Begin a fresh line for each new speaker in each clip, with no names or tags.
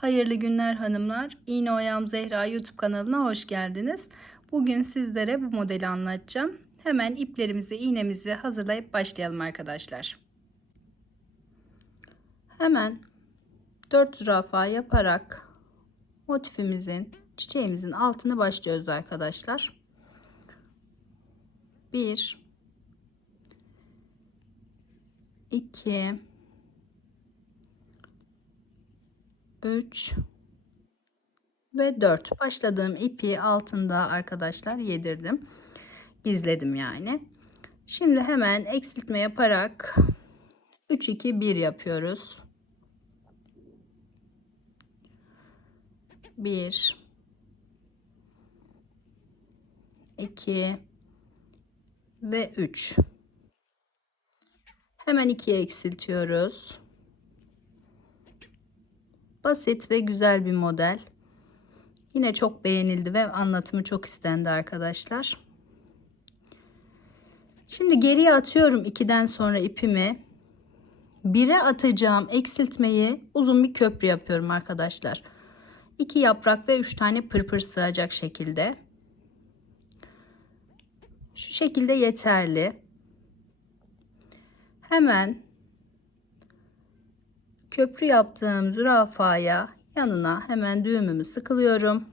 Hayırlı günler hanımlar. İğne Oyam Zehra YouTube kanalına hoş geldiniz. Bugün sizlere bu modeli anlatacağım. Hemen iplerimizi, iğnemizi hazırlayıp başlayalım arkadaşlar. Hemen 4 zürafa yaparak motifimizin, çiçeğimizin altını başlıyoruz arkadaşlar. 1 2 3 ve 4 başladığım ipi altında arkadaşlar yedirdim. Gizledim yani. Şimdi hemen eksiltme yaparak 3 2 1 yapıyoruz. 1 2 ve 3 hemen 2'ye eksiltiyoruz Basit ve güzel bir model. Yine çok beğenildi ve anlatımı çok istendi arkadaşlar. Şimdi geriye atıyorum 2'den sonra ipimi. 1'e atacağım eksiltmeyi uzun bir köprü yapıyorum arkadaşlar. 2 yaprak ve 3 tane pırpır sığacak şekilde. Şu şekilde yeterli. Hemen köprü yaptığım zürafaya yanına hemen düğümümü sıkılıyorum.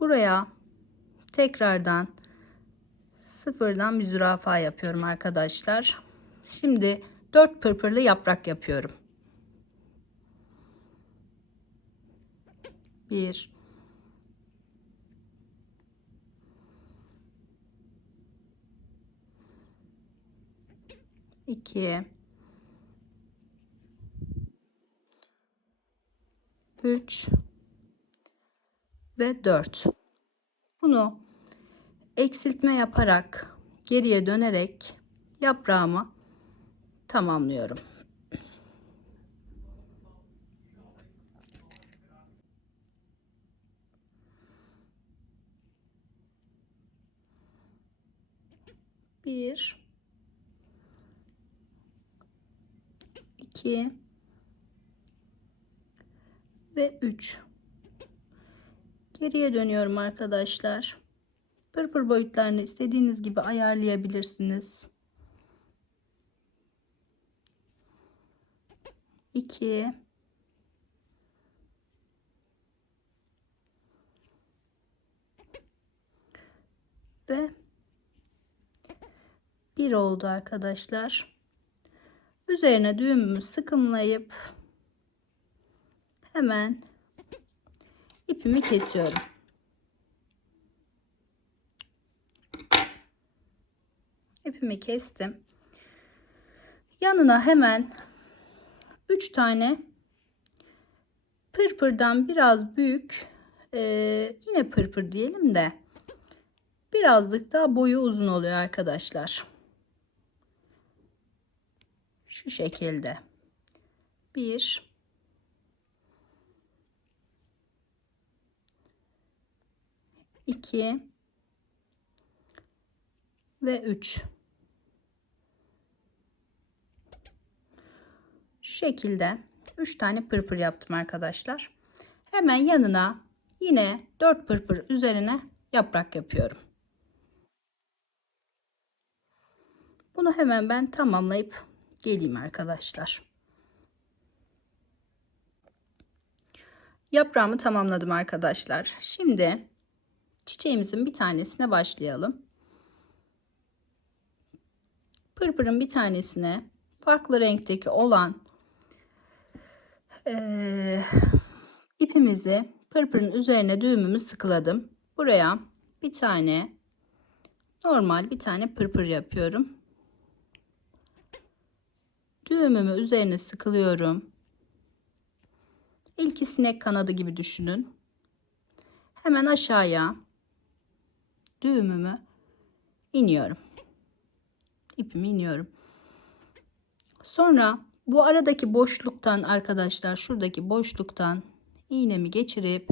Buraya tekrardan sıfırdan bir zürafa yapıyorum arkadaşlar. Şimdi 4 pırpırlı yaprak yapıyorum. 1 2 3 ve 4. Bunu eksiltme yaparak geriye dönerek yaprağımı tamamlıyorum. Bir, iki, ve 3 geriye dönüyorum arkadaşlar. Pırpır boyutlarını istediğiniz gibi ayarlayabilirsiniz. 2 ve 1 oldu arkadaşlar. Üzerine düğümümü sıkımlayıp hemen ipimi kesiyorum. İpimi kestim. Yanına hemen 3 tane pırpırdan biraz büyük e, yine pırpır diyelim de birazcık daha boyu uzun oluyor arkadaşlar. Şu şekilde. 1 2 ve 3 şu şekilde 3 tane pırpır yaptım arkadaşlar. Hemen yanına yine 4 pırpır üzerine yaprak yapıyorum. Bunu hemen ben tamamlayıp geleyim arkadaşlar. Yaprağımı tamamladım arkadaşlar. Şimdi çiçeğimizin bir tanesine başlayalım. Pırpırın bir tanesine farklı renkteki olan e, ipimizi pırpırın üzerine düğümümü sıkıladım. Buraya bir tane normal bir tane pırpır yapıyorum. Düğümümü üzerine sıkılıyorum. İlki sinek kanadı gibi düşünün. Hemen aşağıya düğümümü iniyorum. İpimi iniyorum. Sonra bu aradaki boşluktan arkadaşlar şuradaki boşluktan iğnemi geçirip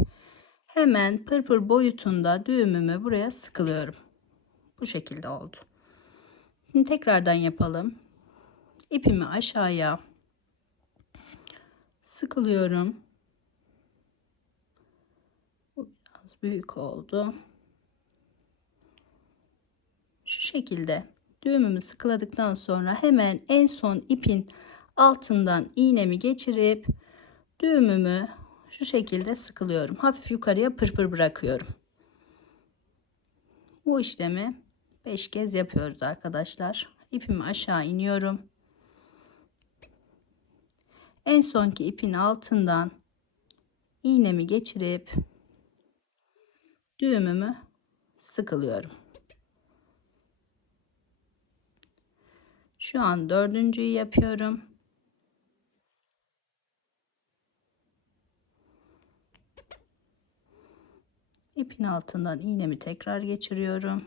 hemen pırpır boyutunda düğümümü buraya sıkılıyorum. Bu şekilde oldu. Şimdi tekrardan yapalım. İpimi aşağıya sıkılıyorum. Bu biraz büyük oldu. Şu şekilde düğümümü sıkıladıktan sonra hemen en son ipin altından iğnemi geçirip düğümümü şu şekilde sıkılıyorum. Hafif yukarıya pırpır bırakıyorum. Bu işlemi 5 kez yapıyoruz arkadaşlar. İpimi aşağı iniyorum. En sonki ipin altından iğnemi geçirip düğümümü sıkılıyorum. Şu an dördüncüyü yapıyorum. İpin altından iğnemi tekrar geçiriyorum.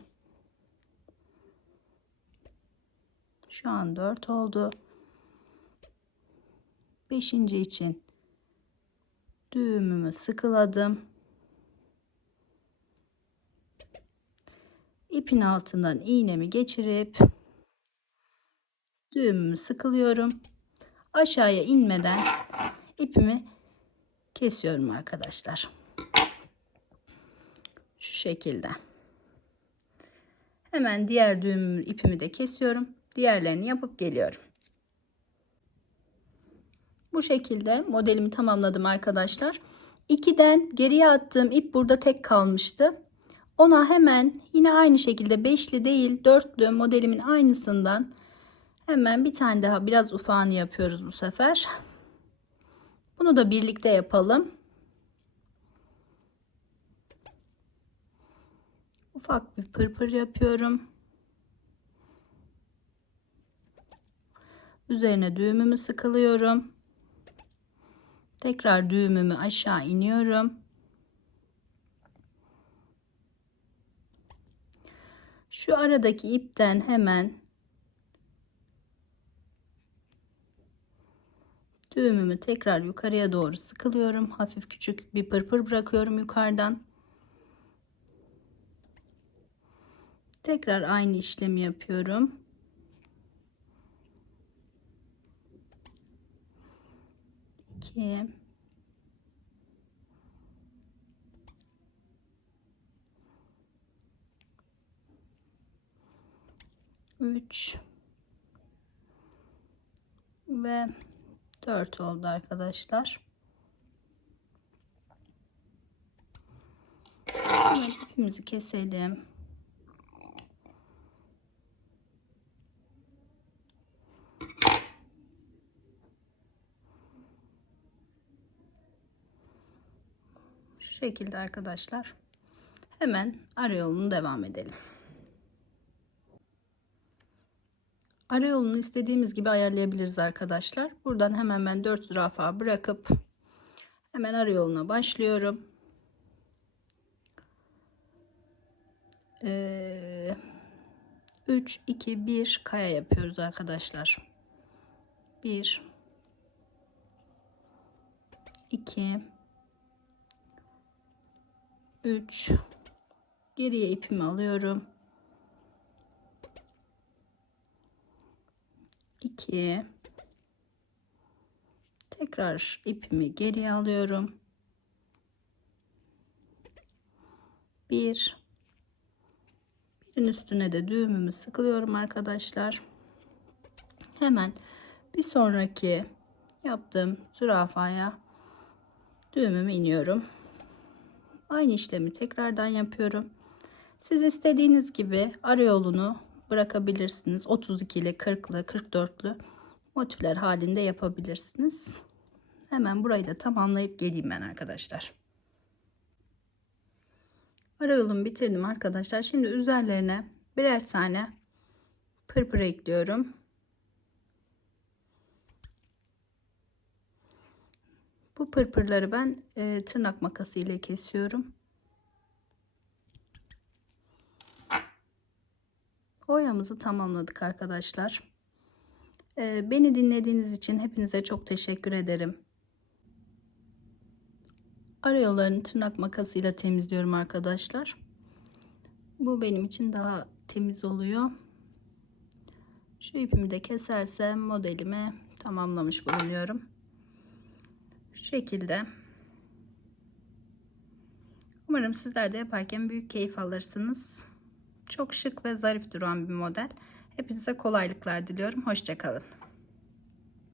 Şu an 4 oldu. 5. için düğümümü sıkıladım. İpin altından iğnemi geçirip düğümümü sıkılıyorum. Aşağıya inmeden ipimi kesiyorum arkadaşlar. Şu şekilde. Hemen diğer düğümümü ipimi de kesiyorum. Diğerlerini yapıp geliyorum. Bu şekilde modelimi tamamladım arkadaşlar. 2'den geriye attığım ip burada tek kalmıştı. Ona hemen yine aynı şekilde beşli değil dörtlü modelimin aynısından hemen bir tane daha biraz ufağını yapıyoruz bu sefer. Bunu da birlikte yapalım. Ufak bir pırpır yapıyorum. Üzerine düğümümü sıkılıyorum. Tekrar düğümümü aşağı iniyorum. Şu aradaki ipten hemen düğümümü tekrar yukarıya doğru sıkılıyorum. Hafif küçük bir pırpır bırakıyorum yukarıdan. Tekrar aynı işlemi yapıyorum. İki. Üç. Ve dört oldu arkadaşlar. Hemen ipimizi keselim. Şu şekilde arkadaşlar. Hemen arayolunu devam edelim. Arayolunu istediğimiz gibi ayarlayabiliriz arkadaşlar. Buradan hemen ben 4 zürafa bırakıp hemen arayoluna başlıyorum. Ee, 3, 2, 1 kaya yapıyoruz arkadaşlar. 1 2 3 geriye ipimi alıyorum 2 tekrar ipimi geriye alıyorum. 1 birin üstüne de düğümümü sıkılıyorum arkadaşlar. Hemen bir sonraki yaptığım zürafaya düğümümü iniyorum. Aynı işlemi tekrardan yapıyorum. Siz istediğiniz gibi arayolunu bırakabilirsiniz. 32'li, 40'lı, 44'lü motifler halinde yapabilirsiniz. Hemen burayı da tamamlayıp geleyim ben arkadaşlar. Arayolumu bitirdim arkadaşlar. Şimdi üzerlerine birer tane pırpır ekliyorum. Bu pırpırları ben e, tırnak makası ile kesiyorum. Oyamızı tamamladık arkadaşlar. E, beni dinlediğiniz için hepinize çok teşekkür ederim. Arayolarını tırnak makasıyla temizliyorum arkadaşlar. Bu benim için daha temiz oluyor. Şu ipimi de kesersem modelimi tamamlamış bulunuyorum. Şu şekilde. Umarım sizler de yaparken büyük keyif alırsınız. Çok şık ve zarif duran bir model. Hepinize kolaylıklar diliyorum. Hoşçakalın.